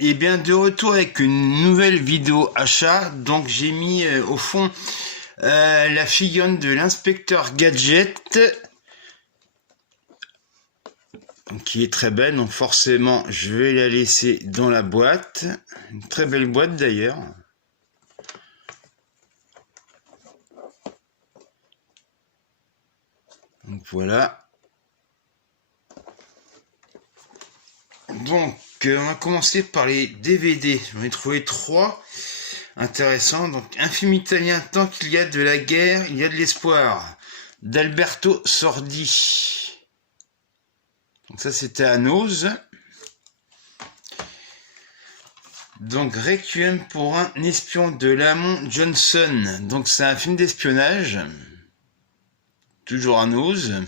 Et bien de retour avec une nouvelle vidéo achat. Donc j'ai mis au fond la figurine de l'inspecteur Gadget, qui est très belle. Donc forcément je vais la laisser dans la boîte. Une très belle boîte d'ailleurs. Donc voilà. Donc on va commencer par les DVD. J'en ai trouvé 3 intéressants. Donc un film italien, tant qu'il y a de la guerre, il y a de l'espoir, d'Alberto Sordi. Donc ça c'était à Nose. Donc Requiem pour un espion de Lamont Johnson. Donc c'est un film d'espionnage. Toujours à Nose.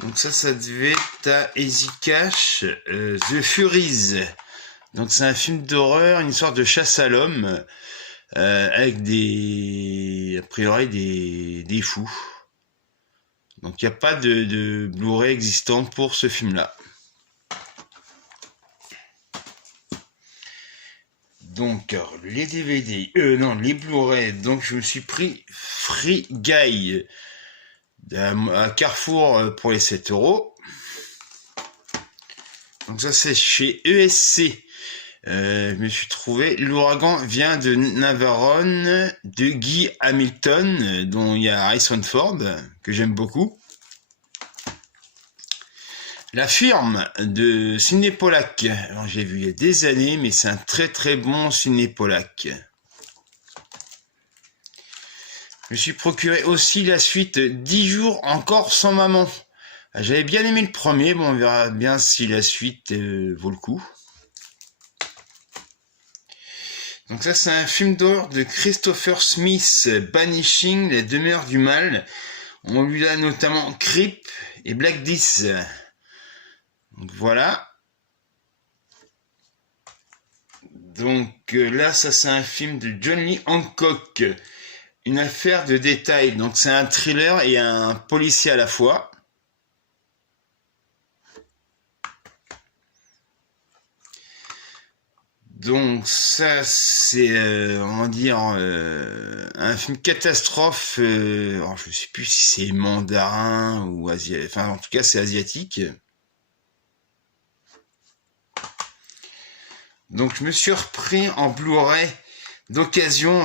Donc ça devait être à Easy Cash. The Furies. Donc c'est un film d'horreur, une histoire de chasse à l'homme. Avec a priori des fous. Donc il n'y a pas de Blu-ray existant pour ce film-là. Donc les DVD, non, les Blu-ray. Donc je me suis pris Free Guy à Carrefour pour les 7 €. Donc ça c'est chez ESC. Je me suis trouvé L'ouragan vient de Navarone de Guy Hamilton, dont il y a Harrison Ford, que j'aime beaucoup. La firme de Ciné Pollack. Alors j'ai vu il y a des années, mais c'est un très très bon Ciné Pollack. Je me suis procuré aussi la suite 10 jours encore sans maman. J'avais bien aimé le premier, bon on verra bien si la suite vaut le coup. Donc ça c'est un film d'horreur de Christopher Smith, Banishing, les demeures du mal. On lui a notamment Creep et Black Death. Donc voilà. Donc là ça c'est un film de John Lee Hancock. Une affaire de détail. Donc c'est un thriller et un policier à la fois. Donc ça c'est on va dire un film catastrophe. Alors, je sais plus si c'est mandarin ou asiatique. Enfin en tout cas c'est asiatique. Donc je me suis repris en Blu-ray d'occasion.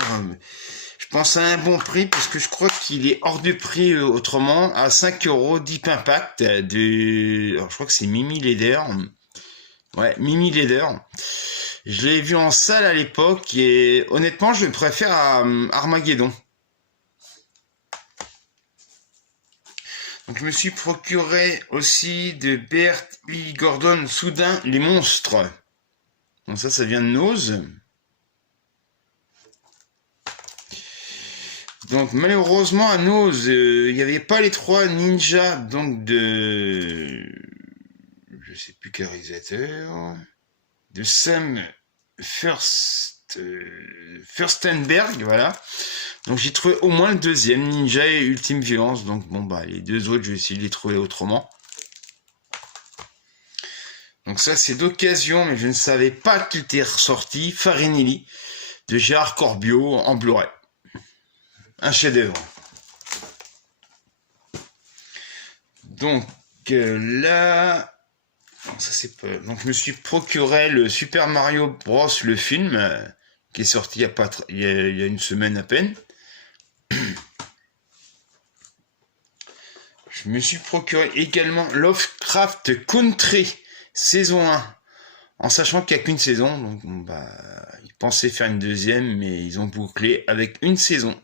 Je pense à un bon prix parce que je crois qu'il est hors de prix autrement à 5 € Deep Impact alors je crois que c'est Mimi Leder. Ouais, Mimi Leder. Je l'ai vu en salle à l'époque et honnêtement je le préfère à Armageddon. Donc je me suis procuré aussi de Bert E. Gordon Soudain les monstres. Donc ça vient de Nose. Donc malheureusement à Nose, il n'y avait pas les 3 ninjas donc de je sais plus quel réalisateur, de Sam Furstenberg, voilà. Donc j'ai trouvé au moins le deuxième, Ninja et Ultime Violence. Donc bon bah les deux autres je vais essayer de les trouver autrement. Donc ça c'est d'occasion, mais je ne savais pas qu'il était ressorti, Farinelli de Gérard Corbiot en Blu-ray. Un chef-d'œuvre. Donc là, non, ça c'est pas. Donc je me suis procuré le Super Mario Bros le film qui est sorti il y a une semaine à peine. Je me suis procuré également Lovecraft Country saison 1, en sachant qu'il n'y a qu'une saison. Donc bah ils pensaient faire une deuxième, mais ils ont bouclé avec une saison.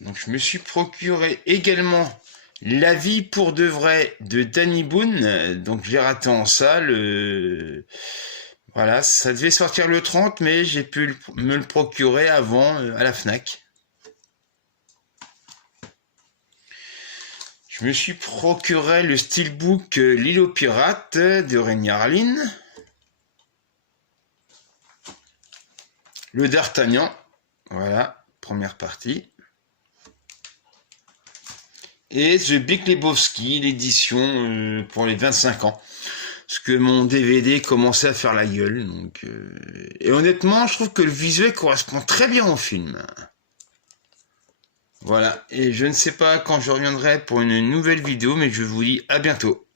Donc je me suis procuré également La vie pour de vrai de Danny Boone. Donc j'ai raté en salle. Voilà, ça devait sortir le 30, mais j'ai pu me le procurer avant à la Fnac. Je me suis procuré le steelbook L'île aux pirates de Rémi Harlin. Le D'Artagnan. Voilà, première partie. et The Big Lebowski, l'édition pour les 25 ans. Parce que mon DVD commençait à faire la gueule. Donc, et honnêtement, je trouve que le visuel correspond très bien au film. Voilà, et je ne sais pas quand je reviendrai pour une nouvelle vidéo, mais je vous dis à bientôt.